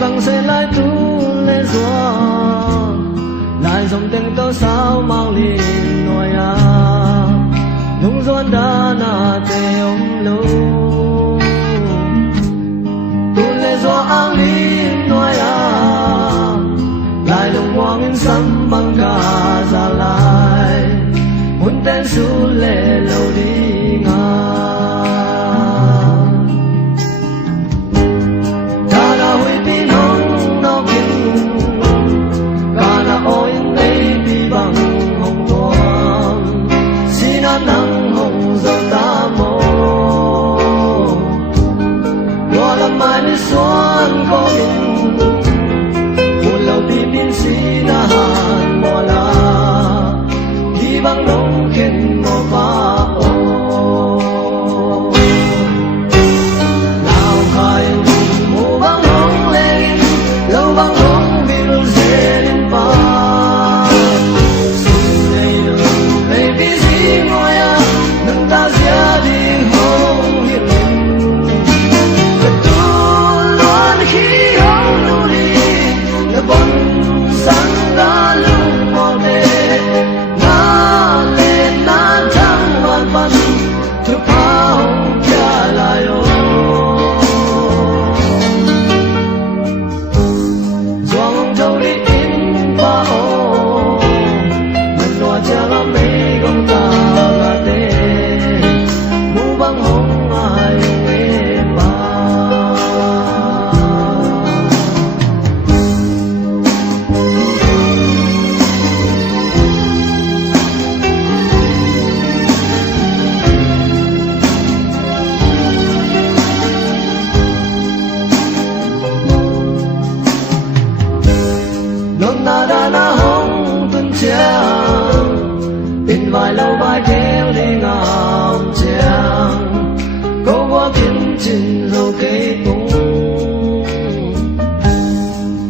vang sẽ lại tu lên gió lại dòng tiếng tơ sao mang liền ngồi nung giòn đã na tê ôm lâu tu lên gió ang liền ngồi lại lùng hoang in sắm bằng cả ra lại muốn tên su lệ lâu đi ngà nắng hồng dần ta mô mùa làm mai đi xuân có mình buồn lâu đi bin xí na hàn mùa la đi vắng đông khen mùa pha ô nào khai mùa vắng hồng lên lâu vắng hồng vil dễ lên pa ta gia đình hồng hiền và tu luôn khi hồng nụ đi là bon sáng đã lung mong đê na lên na trăng hoàn văn chụp hồng kia lại ô doang châu đi in ba ô mình loa cha la mê công ta là đê băng hồng ai nghe ba nón na đa na hồng tuân tràng in vài lâu bài kéo đi ngắm tràng câu qua kiến trình dầu cây tung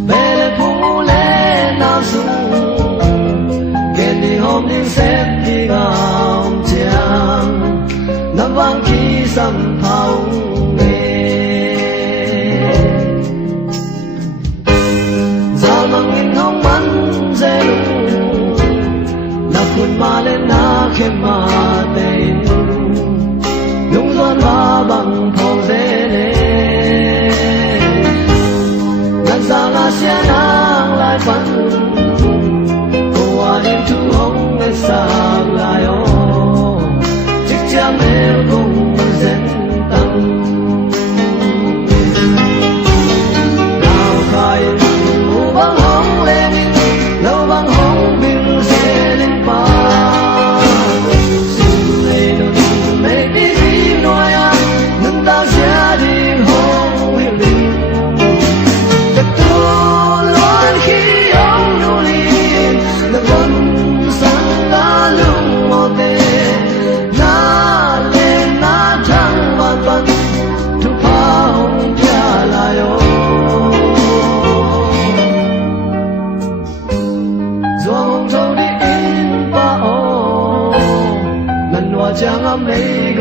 bé để phú lê na dung kèn đi hôm đi xếp đi ngắm tràng năm vang khi sầm thao nghe giao mang in hông bắn dê lung na khuôn ma lên na khen ma tên nhung giòn ba bằng phong dễ lê ngàn sao là xe nang lại phấn cô à đêm thu hồng ngày sáng lại ô chiếc chạm nêu cùng dân tăng nào khai mù băng hồng lên lâu băng hồng bình dễ lên pa ta gia đình hồng hiền linh và tu luôn khi ông nụ đi là con sáng đã lung màu tê na lên na trăng và tuần thu pha hồng kia lại ô do hồng châu đi in pa ô lần hoa trang âm lấy